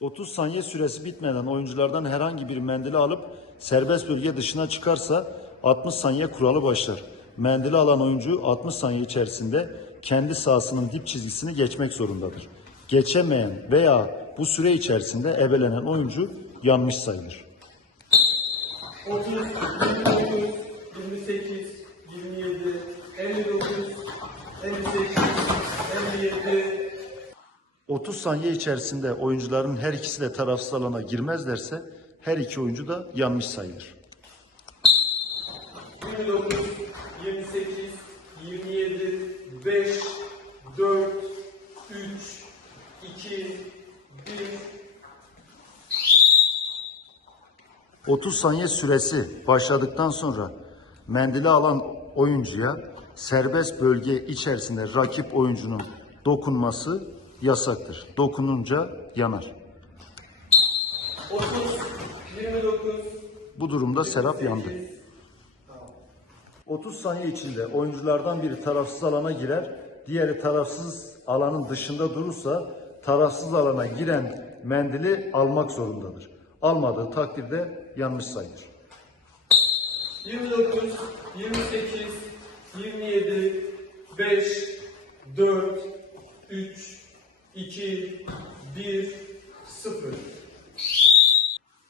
30 saniye süresi bitmeden oyunculardan herhangi bir mendili alıp serbest bölge dışına çıkarsa 60 saniye kuralı başlar. Mendili alan oyuncu 60 saniye içerisinde kendi sahasının dip çizgisini geçmek zorundadır. Geçemeyen veya bu süre içerisinde ebelenen oyuncu yanmış sayılır. 30, 29, 28, 30 saniye içerisinde oyuncuların her ikisi de tarafsız alana girmezlerse her iki oyuncu da yanmış sayılır. 29, 28, 27, 5, 4, 3, 2, 1, 30 saniye süresi başladıktan sonra mendili alan oyuncuya serbest bölge içerisinde rakip oyuncunun dokunması yasaktır. Dokununca yanar. 30, 29, Bu durumda Serap yandı. 30 saniye içinde oyunculardan biri tarafsız alana girer, diğeri tarafsız alanın dışında durursa tarafsız alana giren mendili almak zorundadır. Almadığı takdirde yanlış sayılır. 29, 28, 27, 5, 4, 3, 2, 1, 0.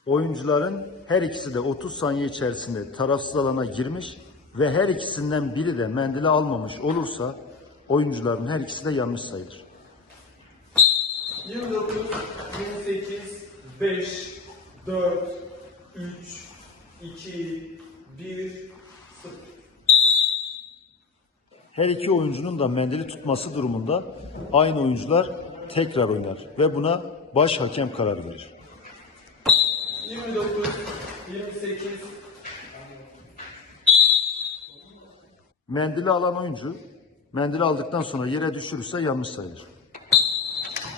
Oyuncuların her ikisi de 30 saniye içerisinde tarafsız alana girmiş ve her ikisinden biri de mendili almamış olursa oyuncuların her ikisi de yanlış sayılır. 29, 28, 5, 4, 3, 2, 1, 0. Her iki oyuncunun da mendili tutması durumunda aynı oyuncular tekrar oynar ve buna baş hakem karar verir. 29 28 Mendili alan oyuncu mendili aldıktan sonra yere düşürürse yanlış sayılır.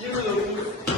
29